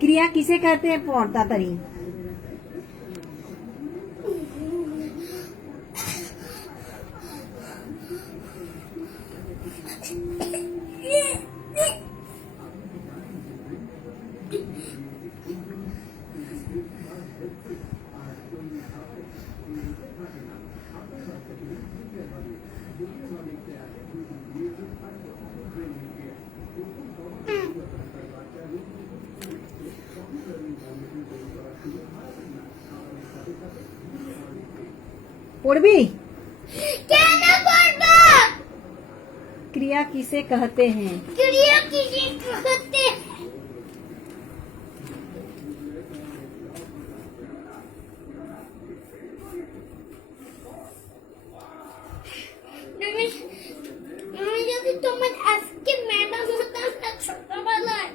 क्रिया किसे कहते हैं? पढ़ ताड़ाताड़ी। पढ़बी? क्या ना पढ़बा? क्रिया किसे कहते हैं? क्रिया किसे कहते हैं? আমি যদি তোমার আজকে ম্যাডাম হতাম না ছোটবেলায়,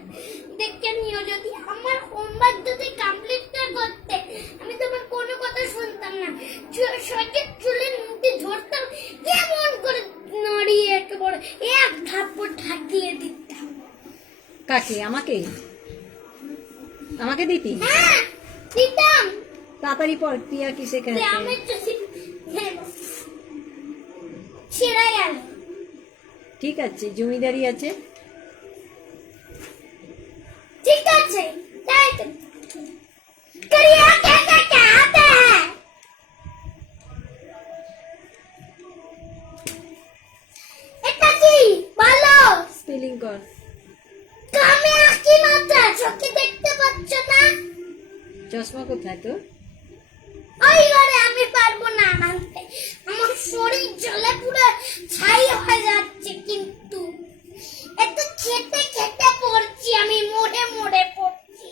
দেখে নিও যদি আমার হোমওয়ার্ক যদি কমপ্লিট না করতে, আমি তোমার কোনো কথা শুনতাম না। সঠিক চুলের মুঠি ধরতাম, কেমন করে নড়িয়ে একেবারে এক থাপ্পড় ঠাকিয়ে দিতাম। কাকে? আমাকে? আমাকে দিতি? হ্যাঁ দিতাম। তাড়াতাড়ি পড়। ক্রিয়া किसे कहते हैं? আমি তো ছেড়ে গেল। ঠিক আছে, জমিদারি আছে। ঠিক আছে, তাই তো। क्रिया कैसे कहते हैं? এটা কি বলো? স্পেলিং কর। কামে আঁকি মাত্রা চোখে দেখতে পাচ্ছ না? চশমা কোথায় তোর? ওই ঘরে আমি পারবো না আনতে, আমার শরীর জ্বলে পুরো ছাই হয়ে যাচ্ছে। কিন্তু এত খেতে খেতে পড়ছি, আমি মরে মরে পড়ছি।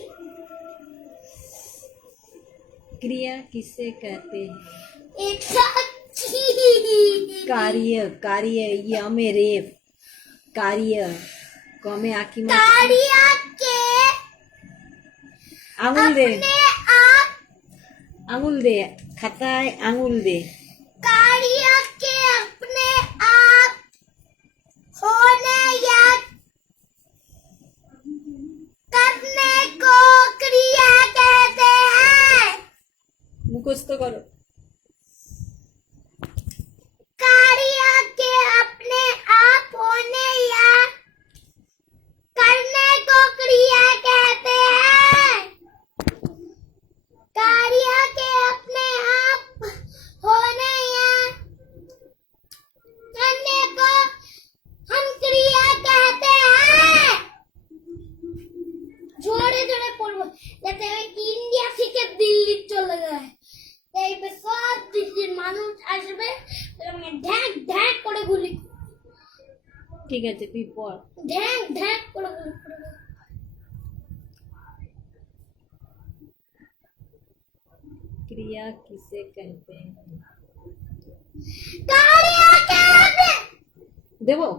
क्रिया किसे कहते हैं? এটা কি? कार्य। कार्य या में रेप। कार्य कमे आकी में कारिया के आंगुल दे। अपने आप, आंगुल दे। खाताय आंगुल दे। कारिया के अपने आप होने या करने को क्रिया कहते हैं। मुखस्त करो। कारिया के अपने आप होने या करने को क्रिया कहते हैं। कारिया के अपने आप होने या करने को हम क्रिया कहते हैं। जोड़े जोड़े पढ़बो যাতে ওই ইন্ডিয়া থেকে দিল্লি চলে যায়। এই সব দেশের মানুষ আসবে, আমি ঢ্যাক ঢ্যাক করে গুলি, ठीक है তুই পড়। ঢ্যাক ঢ্যাক করে গুলি করবে। क्रिया किसे कहते हैं? कारिया के देवो।